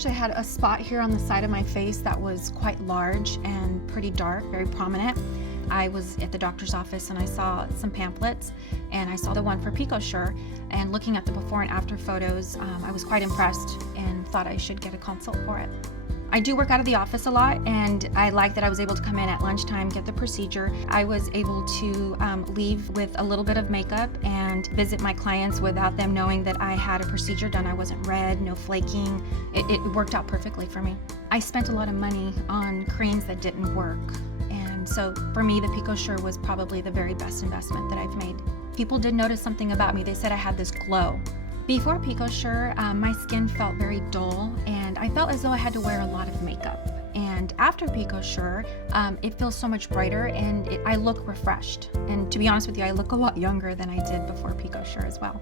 actually had a spot here on the side of my face that was quite large and pretty dark, very prominent. I was at the doctor's office and I saw some pamphlets, and I saw the one for PicoSure, and looking at the before and after photos, I was quite impressed and thought I should get a consult for it. I do work out of the office a lot, and I like that I was able to come in at lunchtime, get the procedure. I was able to leave with a little bit of makeup and visit my clients without them knowing that I had a procedure done. I wasn't red, no flaking. It worked out perfectly for me. I spent a lot of money on creams that didn't work, and so for me, the PicoSure was probably the very best investment that I've made. People did notice something about me. They said I had this glow. Before PicoSure, my skin felt very dull, and I felt as though I had to wear a lot of makeup. And after PicoSure, it feels so much brighter, and I look refreshed. And to be honest with you, I look a lot younger than I did before PicoSure as well.